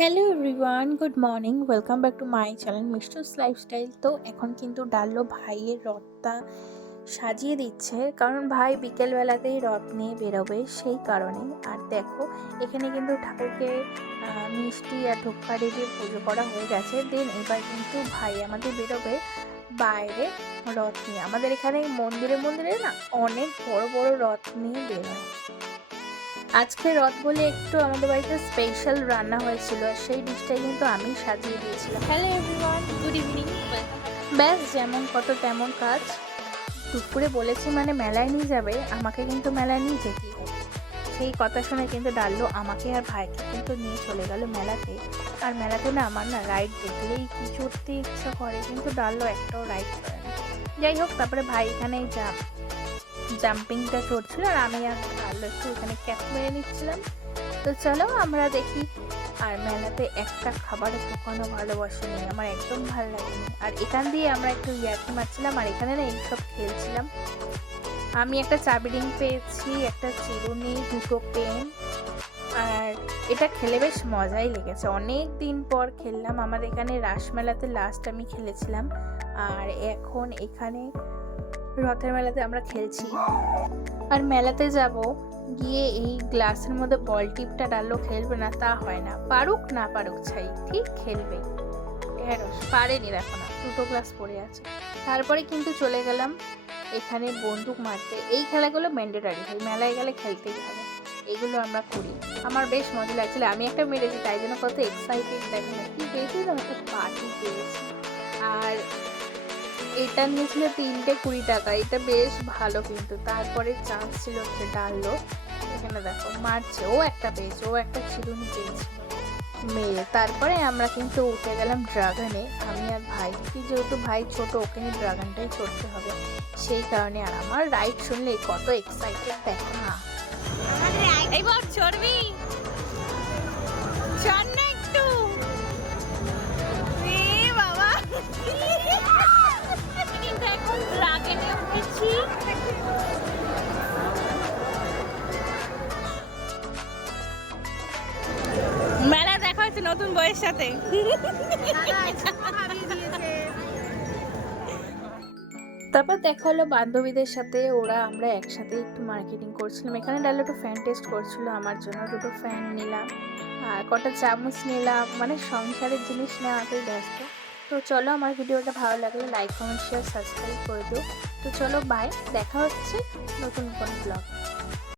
Hello everyone, good morning. Welcome back to my channel Mishtu's lifestyle. তো এখন কিন্তু ডাললো ভাইয়ের রথটা সাজিয়ে দিচ্ছে, কারণ ভাই বিকেলবেলাতেই রথ নিয়ে বেরোবে সেই কারণে। আর দেখো, এখানে কিন্তু ঠাকুরকে মিষ্টি আর ধূপকাঠি দিয়ে পুজো করা হয়ে গেছে। দেন এবার কিন্তু ভাই আমাদের বেরোবে বাইরে রথ নিয়ে। আমাদের এখানে মন্দিরে মন্দিরে না অনেক বড় বড় রথ নিয়ে বেরোয়। আজকে রথ বলে একটু আমাদের বাড়িতে স্পেশাল রান্না হয়েছিল, সেই ডিশটাই কিন্তু আমি সাজিয়ে দিয়েছিলাম। Hello everyone, good evening. ব্যাস যেমন কত তেমন কাজ। দুপুরে বলেছি মানে মেলায় নিয়ে যাবে, আমাকে কিন্তু মেলায় নিয়ে যেতেই হবে। সেই কথা শুনে কিন্তু ডাললো আমাকে আর ভাইকে কিন্তু নিয়ে চলে গেল মেলাতে। আর মেলাতে না আমার না রাইড দেখলেই কি চড়তে ইচ্ছা করে, কিন্তু ডাললো একটাও রাইড করে না। যাই হোক, তারপরে ভাই এখানেই জাম্পিংটা চড়ছিল আর আমি আর ভালো একটু এখানে ক্যাপ মেরে নিচ্ছিলাম। তো চলো আমরা দেখি। আর মেলাতে একটা খাবারের দোকানও ভালোবাসে নেই, আমার একদম ভালো লাগেনি। আর এখান দিয়ে আমরা একটু ইয়ার্কি মারছিলাম আর এখানে না এইসব খেলছিলাম। আমি একটা চাবি রিং পেয়েছি, একটা চিরুনি, দুটো পেন। আর এটা খেলে বেশ মজাই লেগেছে, অনেক দিন পর খেললাম। আমাদের এখানে রাসমেলাতে লাস্ট আমি খেলেছিলাম। আর এখন এখানে রথের মেলাতে আমরা খেলছি। আর মেলাতে যাব গিয়ে এই গ্লাসের মধ্যে বল টিপটা ডাললো খেলবে না তা হয় না, পারুক না পারুক ছাই ঠিক খেলবে। ঢেঁড়স পারেনি, দেখো না দুটো গ্লাস পড়ে আছে। তারপরে কিন্তু চলে গেলাম এখানে বন্দুক মারতে। এই খেলাগুলো ম্যান্ডেটারি, ভাই মেলায় গেলে খেলতেই হবে। এগুলো আমরা করি, আমার বেশ মজা লাগছিল। আমি একটা মেরেছি, তাই জন্য কত এক্সাইটেড দেখে না কি পেয়েছি, তো একটা পার্টি পেয়েছি। আর এটা নিয়েছিল 320 টাকা, এটা বেশ ভালো। কিন্তু তারপরে চান্স ছিল হচ্ছে ডাললো, এখানে দেখো মারছে, ও একটা পেয়েছে, ও একটা চিরুনি পেয়েছে মেরে। তারপরে আমরা কিন্তু উঠে গেলাম ড্রাগনে, আমি আর ভাই। কি যেহেতু ভাই ছোট, ওকে নিয়ে ড্রাগনটাই চড়তে হবে সেই কারণে। আর আমার রাইড শুনলে কত এক্সাইটেড দেখো না। এইবার চড়বি, চড় না একটু। এ বাবা, কিন্তু এখন ড্রাগনে উঠেছি। মেলা দেখা হচ্ছে নতুন বইয়ের সাথে। তারপর দেখা হলো বান্ধবীদের সাথে, আমরা একসাথে একটু মার্কেটিং করছিলাম। এখানে ডাল একটু ফ্যান টেস্ট করছিল, আমার জন্য দুটো ফ্যান নিলাম আর কটা চামচ নিলাম, মানে সংসারের জিনিস নেওয়াতেই ব্যস্ত। তো চলো, আমার ভিডিওটা ভালো লাগলে লাইক কমেন্ট শেয়ার সাবস্ক্রাইব করে দিও। তো চলো বাই, দেখা হচ্ছে নতুন কোন ব্লগ।